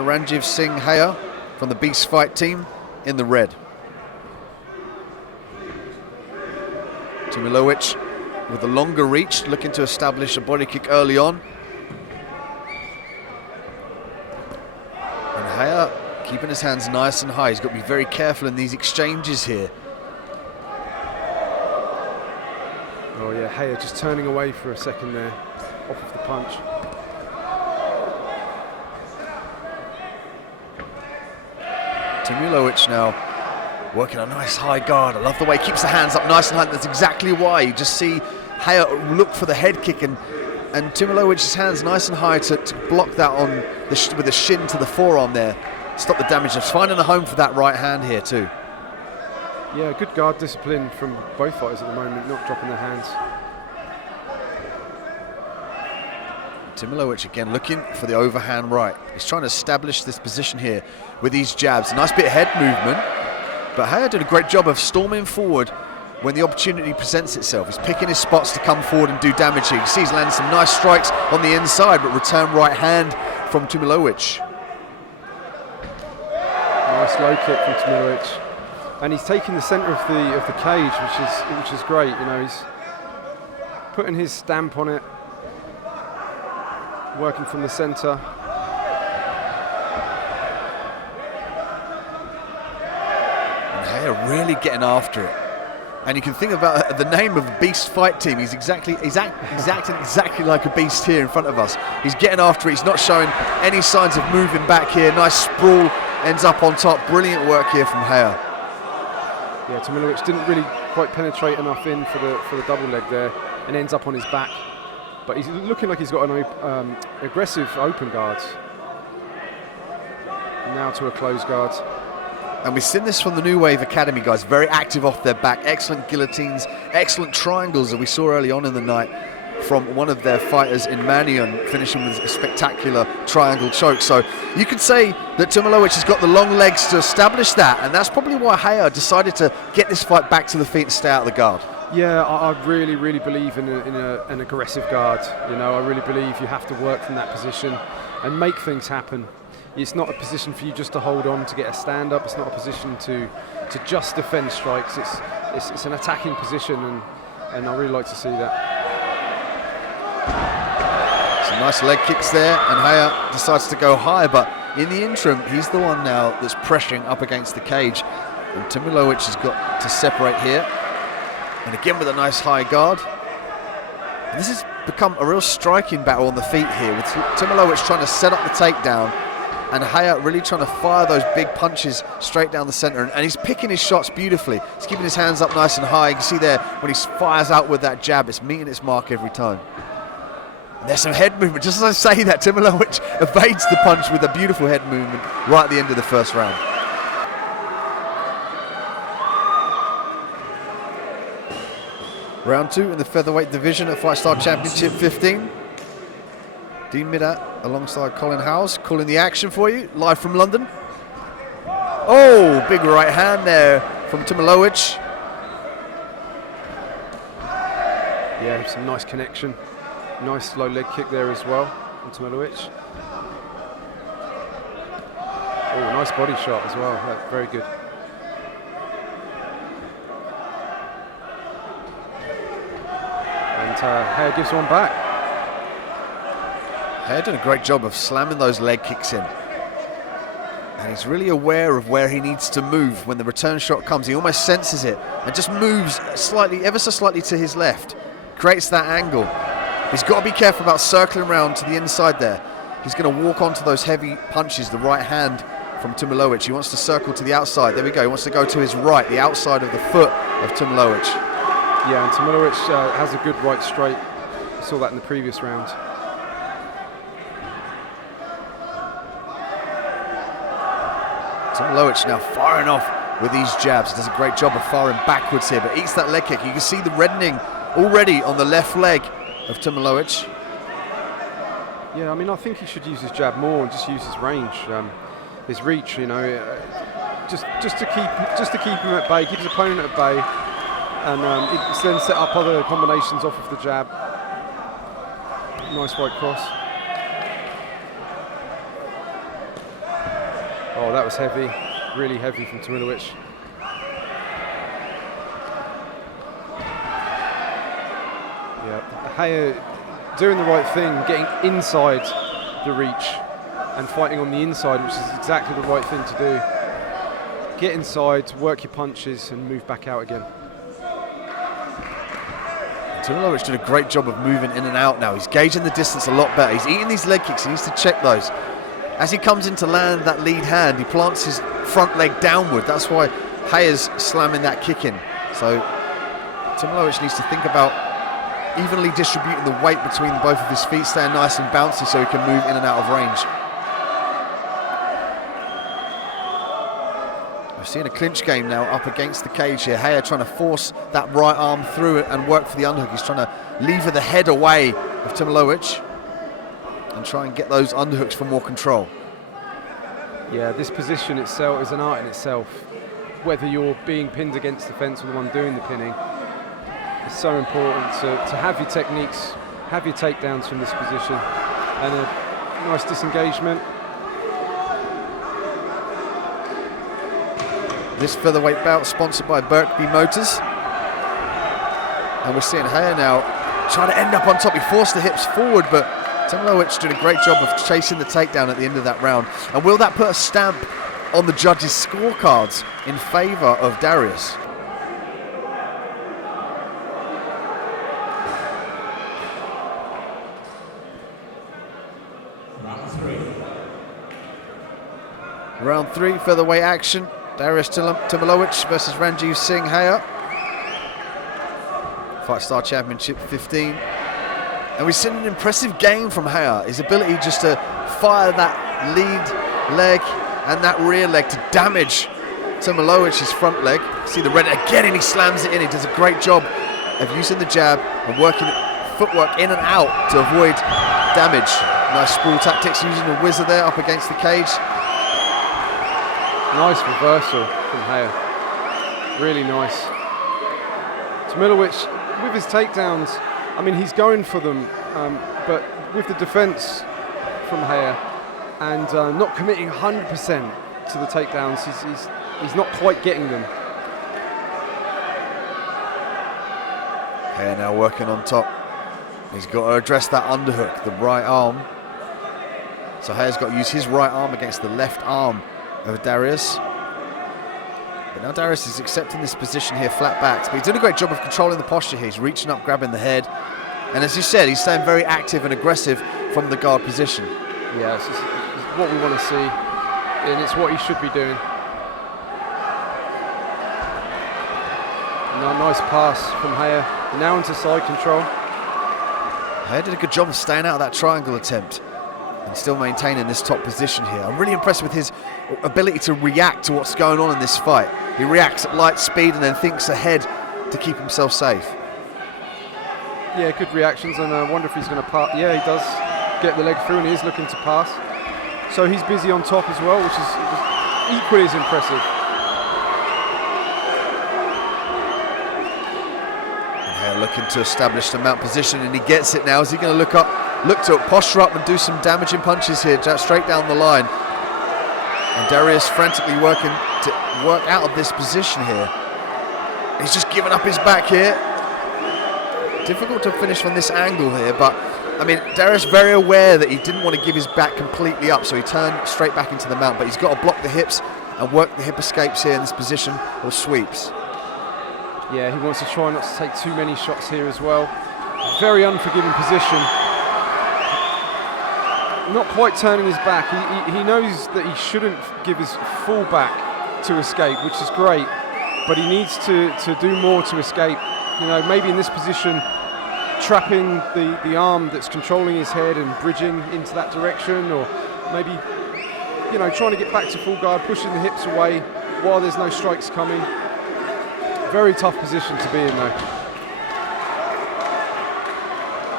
trainer Ranjeev Singh from the Beast Fight team in the red. Tumilowicz with a longer reach, looking to establish a body kick early on. And Haya keeping his hands nice and high. He's got to be very careful in these exchanges here. Oh yeah, Haya just turning away for a second there, off of the punch. Tumilowicz now working a nice high guard. I love the way he keeps the hands up nice and high. That's exactly why. You just see Haya look for the head kick, and Tumilowicz's hands nice and high to block that on the with the shin to the forearm there. Stop the damage. Just finding a home for that right hand here too. Yeah, good guard discipline from both fighters at the moment, not dropping their hands. Tumilowicz again looking for the overhand right. He's trying to establish this position here with these jabs. Nice bit of head movement, but Haya did a great job of storming forward when the opportunity presents itself. He's picking his spots to come forward and do damage here. You see he's landing some nice strikes on the inside, but return right hand from Tumilowicz. Nice low kick from Tumilowicz. And he's taking the centre of the cage, which is great. You know, he's putting his stamp on it, working from the centre. And Haya really getting after it. And you can think about the name of the Beast Fight team. He's acting exactly like a beast here in front of us. He's getting after it. He's not showing any signs of moving back here. Nice sprawl, ends up on top. Brilliant work here from Haya. Yeah, Tumilowicz didn't really quite penetrate enough in for the double leg there, and ends up on his back. But he's looking like he's got an aggressive open guard. Now to a closed guard. And we've seen this from the New Wave Academy guys, very active off their back, excellent guillotines, excellent triangles that we saw early on in the night from one of their fighters in Manion, finishing with a spectacular triangle choke. So you could say that Tumilowicz has got the long legs to establish that, and that's probably why Haya decided to get this fight back to the feet and stay out of the guard. Yeah, I really, really believe in an aggressive guard. You know, I really believe you have to work from that position and make things happen. It's not a position for you just to hold on to get a stand up. It's not a position to just defend strikes. It's an attacking position, and I really like to see that. Some nice leg kicks there, and Haya decides to go high, but in the interim, he's the one now that's pressuring up against the cage. And Tumilowicz has got to separate here. And again with a nice high guard. And this has become a real striking battle on the feet here, with Tumilowicz trying to set up the takedown, and Haya really trying to fire those big punches straight down the centre. And he's picking his shots beautifully. He's keeping his hands up nice and high. You can see there, when he fires out with that jab, it's meeting its mark every time. And there's some head movement. Just as I say that, Tumilowicz evades the punch with a beautiful head movement right at the end of the first round. Round 2 in the featherweight division at FIGHTSTAR Championship 15. Dean Middat alongside Colin Howes calling the action for you, live from London. Oh, big right hand there from Tumilowicz. Yeah, some nice connection. Nice low leg kick there as well from Tumilowicz. Oh, nice body shot as well. That's very good. And Haya gives one back. Haya did a great job of slamming those leg kicks in. And he's really aware of where he needs to move when the return shot comes. He almost senses it and just moves slightly, ever so slightly to his left. Creates that angle. He's got to be careful about circling around to the inside there. He's going to walk onto those heavy punches, the right hand from Tumilowicz. He wants to circle to the outside. There we go. He wants to go to his right, the outside of the foot of Tumilowicz. Yeah, and Tumilowicz has a good right straight. We saw that in the previous round. Tumilowicz now firing off with these jabs. Does a great job of firing backwards here, but eats that leg kick. You can see the reddening already on the left leg of Tumilowicz. Yeah, I mean, I think he should use his jab more and just use his range, his reach. You know, just to keep him at bay, keep his opponent at bay, and then set up other combinations off of the jab. Nice right cross. Oh, that was heavy, really heavy from Tumilowicz. Yeah, Haya doing the right thing, getting inside the reach and fighting on the inside, which is exactly the right thing to do. Get inside, work your punches and move back out again. Tumilowicz did a great job of moving in and out now. He's gauging the distance a lot better. He's eating these leg kicks. He needs to check those. As he comes in to land that lead hand, he plants his front leg downward. That's why Haya's slamming that kick in. So Tumilowicz needs to think about evenly distributing the weight between both of his feet, staying nice and bouncy so he can move in and out of range. We're seeing a clinch game now up against the cage here. Haya trying to force that right arm through it and work for the underhook. He's trying to lever the head away of Tumilowicz and try and get those underhooks for more control. Yeah, this position itself is an art in itself. Whether you're being pinned against the fence or the one doing the pinning, it's so important to have your techniques, have your takedowns from this position, and a nice disengagement. This featherweight bout sponsored by Birkby Motors. And we're seeing Haya now trying to end up on top. He forced the hips forward, but Tumilowicz did a great job of chasing the takedown at the end of that round. And will that put a stamp on the judges' scorecards in favour of Dariuz? Round 3, featherweight action. Dariuz Tumilowicz versus Ranjeev Singh Haya. FIGHTSTAR Championship 15. And we've seen an impressive game from Haya. His ability just to fire that lead leg and that rear leg to damage Tumilowicz's front leg. See the red again, and he slams it in. He does a great job of using the jab and working footwork in and out to avoid damage. Nice sprawl tactics using a whizzer there up against the cage. Nice reversal from Haya, really nice. Tumilowicz, with his takedowns, I mean, he's going for them, but with the defense from Haya and not committing 100% to the takedowns, he's not quite getting them. Haya now working on top. He's got to address that underhook, the right arm. So Haya's got to use his right arm against the left arm of Dariuz. But now Dariuz is accepting this position here flat backed, but he's doing a great job of controlling the posture here. He's reaching up, grabbing the head, and as you said, he's staying very active and aggressive from the guard position. Yeah, it's what we want to see, and it's what he should be doing. Nice pass from Haya, now into side control. Haya did a good job of staying out of that triangle attempt and still maintaining this top position here. I'm really impressed with his ability to react to what's going on in this fight. He reacts at light speed and then thinks ahead to keep himself safe. Yeah, good reactions, and I wonder if he's going to pass. Yeah, he does get the leg through, and he is looking to pass. So he's busy on top as well, which is equally as impressive. And looking to establish the mount position, and he gets it now. Is he going to look to posture up and do some damaging punches here, straight down the line? And Dariuz frantically working to work out of this position here. He's just given up his back here. Difficult to finish from this angle here, but I mean, Dariuz very aware that he didn't want to give his back completely up, so he turned straight back into the mount, but he's got to block the hips and work the hip escapes here in this position, or sweeps. Yeah, he wants to try not to take too many shots here as well. Very unforgiving position. Not quite turning his back. He knows that he shouldn't give his full back to escape, which is great, but he needs to do more to escape. You know, maybe in this position, trapping the arm that's controlling his head and bridging into that direction, or maybe, you know, trying to get back to full guard, pushing the hips away while there's no strikes coming. Very tough position to be in, though.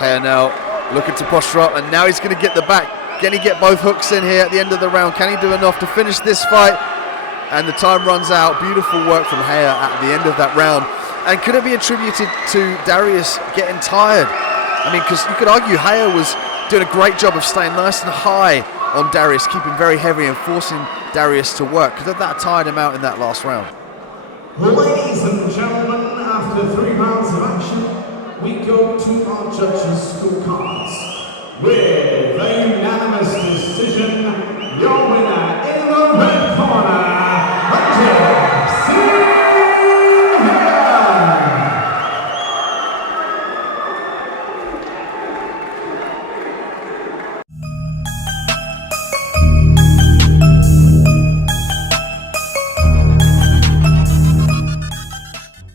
Haya now looking to posture up, and now he's going to get the back. Can he get both hooks in here at the end of the round? Can he do enough to finish this fight? And the time runs out. Beautiful work from Haya at the end of that round. And could it be attributed to Dariuz getting tired? I mean, because you could argue Haya was doing a great job of staying nice and high on Dariuz, keeping very heavy and forcing Dariuz to work, because that tired him out in that last round. Ladies and gentlemen, after 3 rounds of action, we go to our judges' scorecard.